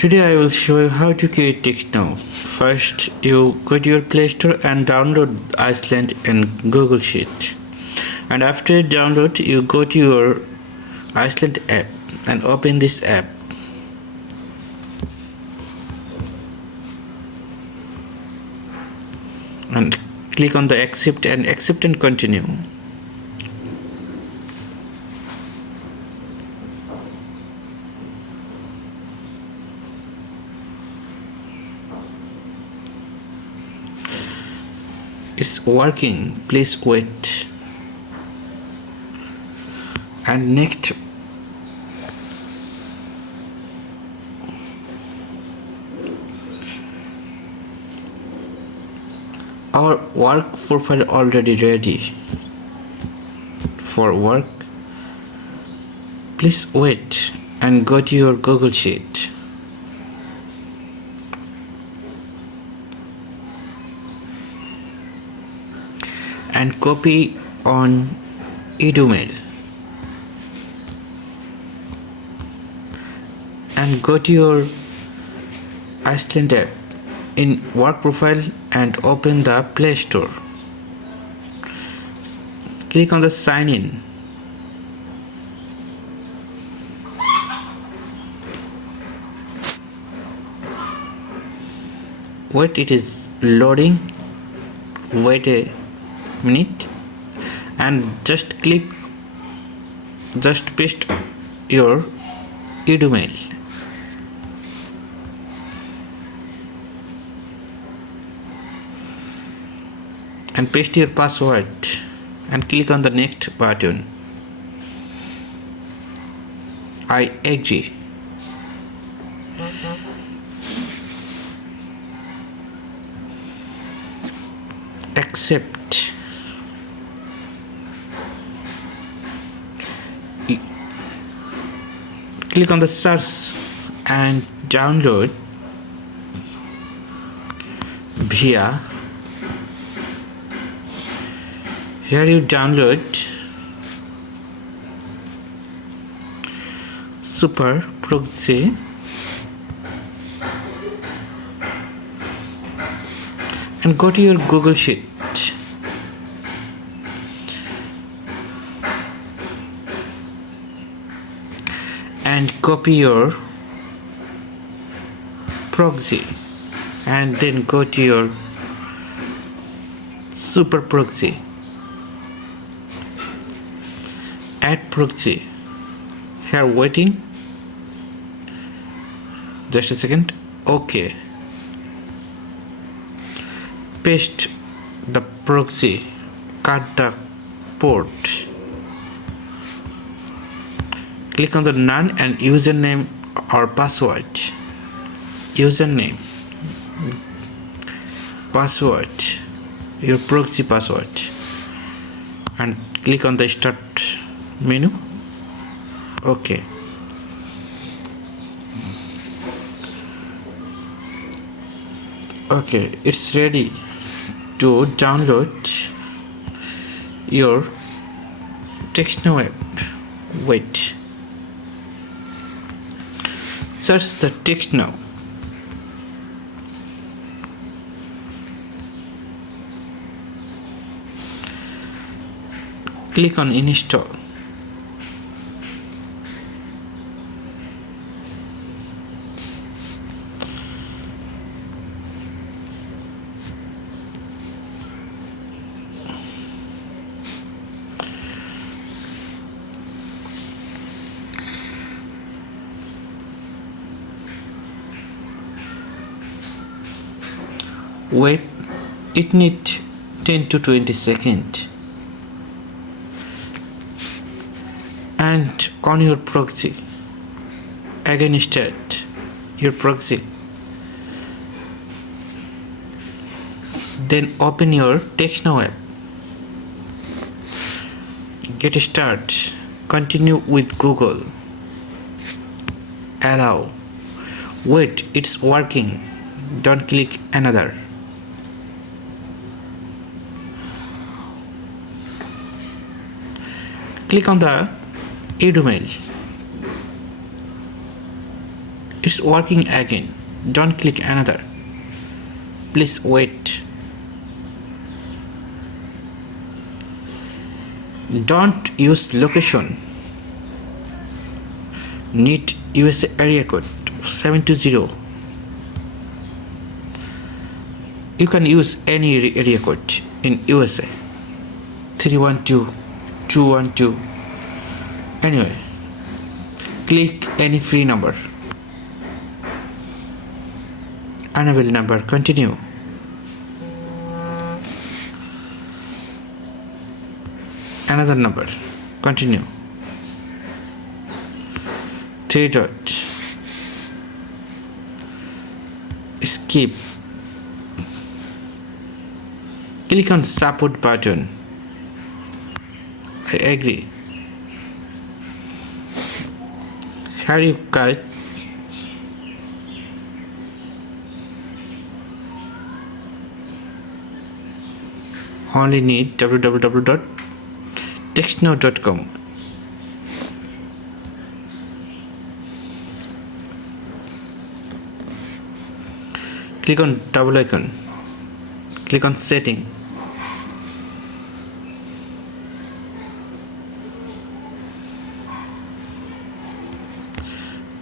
Today I will show you how to create TextNow. First, you go to your Play Store and download Iceland and Google Sheet. And after download, you go to your Iceland app and open this app. And click on the accept and continue. It's working, please wait. And next, our work profile already ready for work. Please wait and go to your Google Sheet. And copy on email and go to your Iceland app in work profile and open the Play Store. Click on the sign in. Wait, it is loading. Wait a minute and just paste your email and paste your password and click on the next button. I agree. Accept. Click on the search and download via. Here you download super proxy and go to your Google Sheet and copy your proxy and then go to your super proxy, add proxy. Here waiting, just a second. Okay, paste the proxy, cut the port, click on the none and username or password. Username, password, your proxy password, and click on the start menu. Okay, it's ready to download your TextNow app. Wait, search the TextNow. Click on install. Wait, it needs 10 to 20 seconds. And on your proxy, again start your proxy. Then open your TextNow app. Get start. Continue with Google. Allow. Wait, it's working. Don't click another. Click on the email It's working again. Don't click another. Please wait. Don't use location. Need USA area code 720. You can use any area code in USA. 312, 212. Anyway, click any free number. Enable number, continue. Another number, continue. 3 dot. Skip. Click on support button. I agree. Here you cut. Only need www.textnow.com. Click on double icon. Click on setting.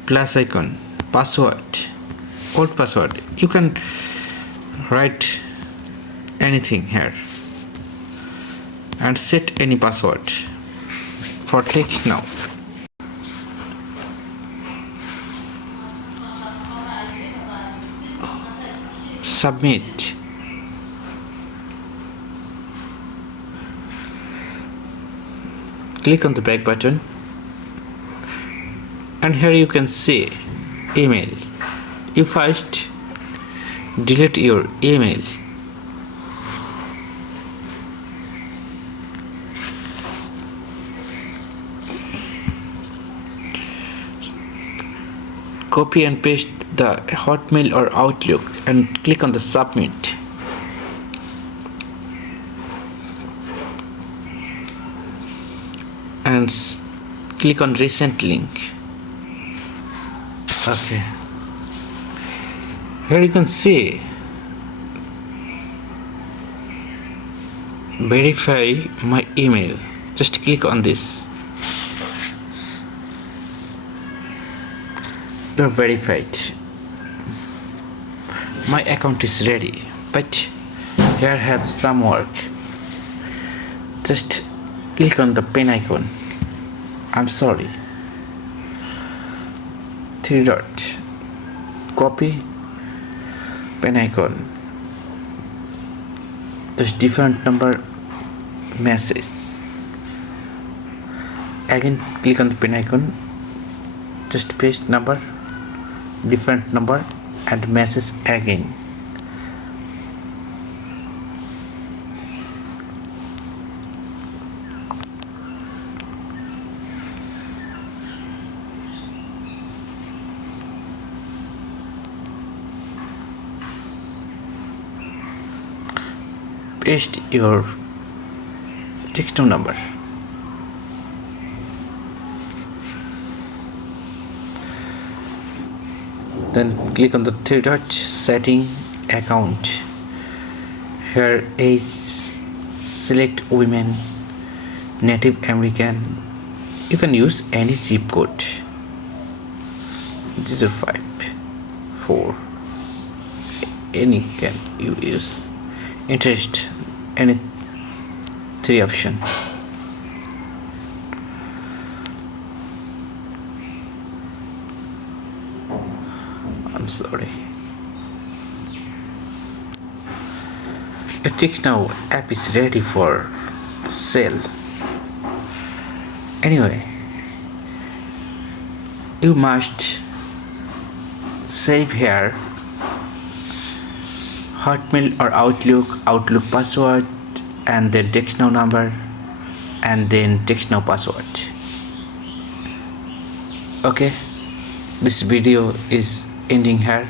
Plus icon. Password. Old password. You can write anything here and set any password for TextNow. Submit. Click on the back button and here you can see email. You first delete your email. Copy and paste the Hotmail or Outlook and click on the submit. And click on recent link. Okay. Here you can see verify my email. Just click on this. You're verified. My account is ready, but here I have some work. Just click on the pen icon. I'm sorry. 3 dot. Copy pen icon. Just different number message. Again click on the pen icon. Just paste number, different number and message again. Paste your TextNow number. Then click on the 3 dot setting account. Here is select women, Native American. You can use any zip code. 054. Any can you use. Interest, any 3 option. I'm sorry. Your TextNow app is ready for sale. Anyway, you must save here Hotmail or Outlook password, and then TextNow number, and then TextNow password. Okay, this video is ending here.